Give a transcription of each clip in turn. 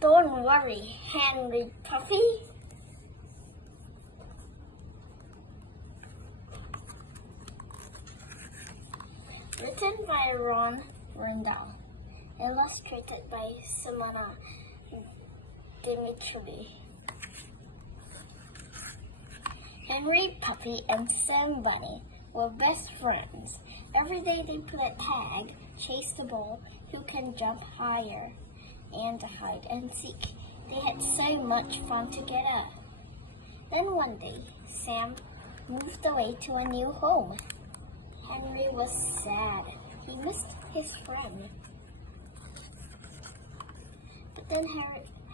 Don't worry, Henry Puppy. Written by Ronne, Randall. Illustrated by Simona, Dimitri. Henry Puppy and Sam Bunny were best friends. Every day they played tag, chased the ball, who can jump higher, and hide and seek. They had so much fun together. Then one day, Sam moved away to a new home. Henry was sad. He missed his friend. But then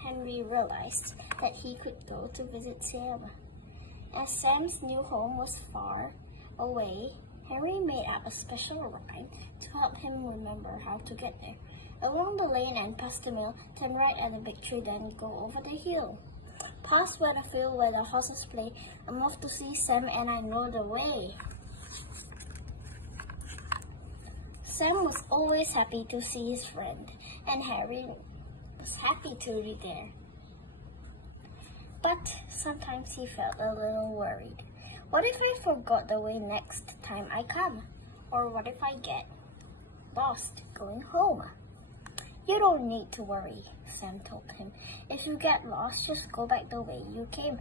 Henry realized that he could go to visit Sam. As Sam's new home was far away, Henry made up a special rhyme to help him remember how to get there. Along the lane and past the mill, turn right at the big tree, then go over the hill. Past where the field where the horses play, I'm off to see Sam and I know the way. Sam was always happy to see his friend, and Harry was happy to be there. But sometimes he felt a little worried. What if I forgot the way next time I come? Or what if I get lost going home? You don't need to worry, Sam told him. If you get lost, just go back the way you came.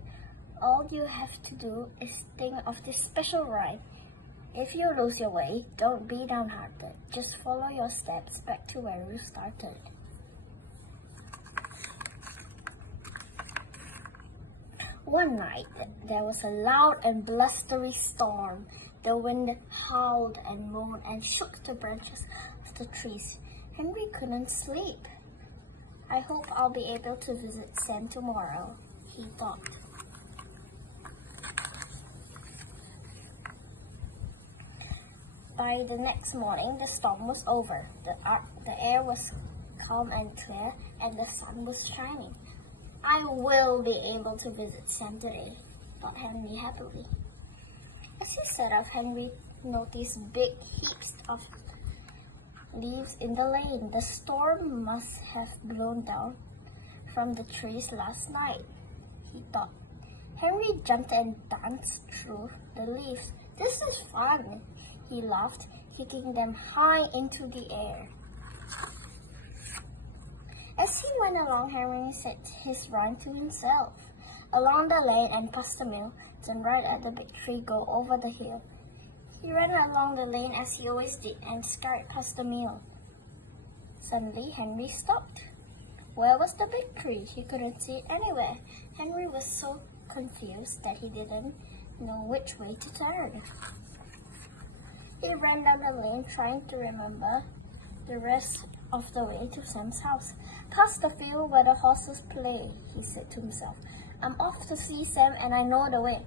All you have to do is think of this special rhyme. If you lose your way, don't be downhearted. Just follow your steps back to where you started. One night, there was a loud and blustery storm. The wind howled and moaned and shook the branches of the trees. Henry couldn't sleep. I hope I'll be able to visit Sam tomorrow, he thought. By the next morning, the storm was over. The air was calm and clear, and the sun was shining. I will be able to visit Sam today, thought Henry happily. As he set off, Henry noticed big heaps of leaves in the lane. The storm must have blown down from the trees last night, he thought. Henry jumped and danced through the leaves. This is fun, he laughed, hitting them high into the air. As he went along, Henry said his rhyme to himself. Along the lane and past the mill, then right at the big tree, go over the hill. He ran along the lane as he always did and scurried past the mill. Suddenly, Henry stopped. Where was the big tree? He couldn't see it anywhere. Henry was so confused that he didn't know which way to turn. He ran down the lane trying to remember the rest of the way to Sam's house. Past the field where the horses play, he said to himself. I'm off to see Sam and I know the way.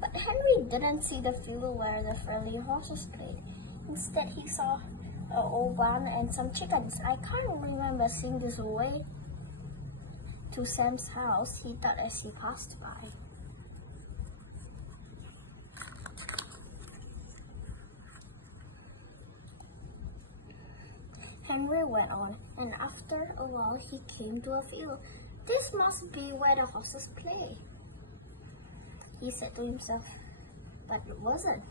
But Henry didn't see the field where the friendly horses played. Instead, he saw an old barn and some chickens. I can't remember seeing this way to Sam's house, he thought as he passed by. Henry went on, and after a while he came to a field. This must be where the horses play, he said to himself, but it wasn't.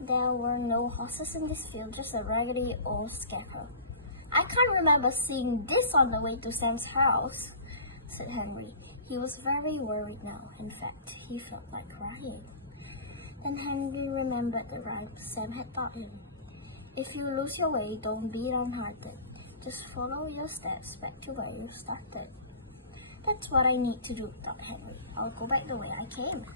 There were no horses in this field, just a raggedy old scarecrow. I can't remember seeing this on the way to Sam's house, said Henry. He was very worried now. In fact, he felt like crying. Then Henry remembered the rhyme Sam had taught him. If you lose your way, don't be downhearted. Just follow your steps back to where you started. That's what I need to do, thought Henry. I'll go back the way I came.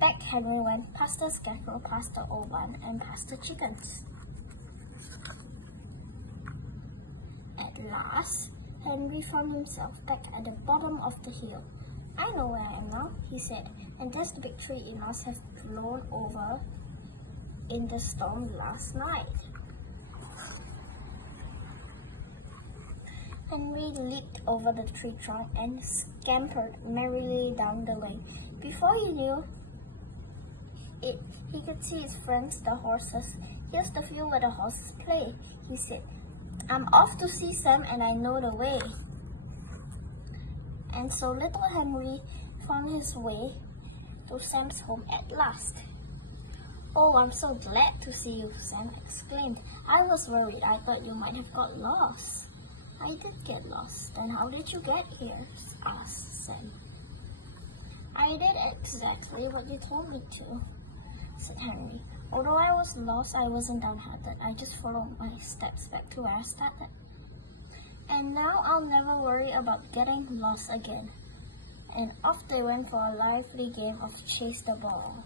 Back Henry went, past the scarecrow, past the old one, and past the chickens. At last, Henry found himself back at the bottom of the hill. I know where I am now, he said, and there's the big tree it must have blown over in the storm last night. Henry leaped over the tree trunk and scampered merrily down the lane. Before he knew it, he could see his friends, the horses. Here's the field where the horses play, he said. I'm off to see Sam and I know the way. And so little Henry found his way to Sam's home at last. Oh, I'm so glad to see you, Sam exclaimed. I was worried. I thought you might have got lost. I did get lost. Then how did you get here? Asked Sam. I did exactly what you told me to, said Henry. Although I was lost, I wasn't downhearted. I just followed my steps back to where I started. And now I'll never worry about getting lost again. And off they went for a lively game of chase the ball.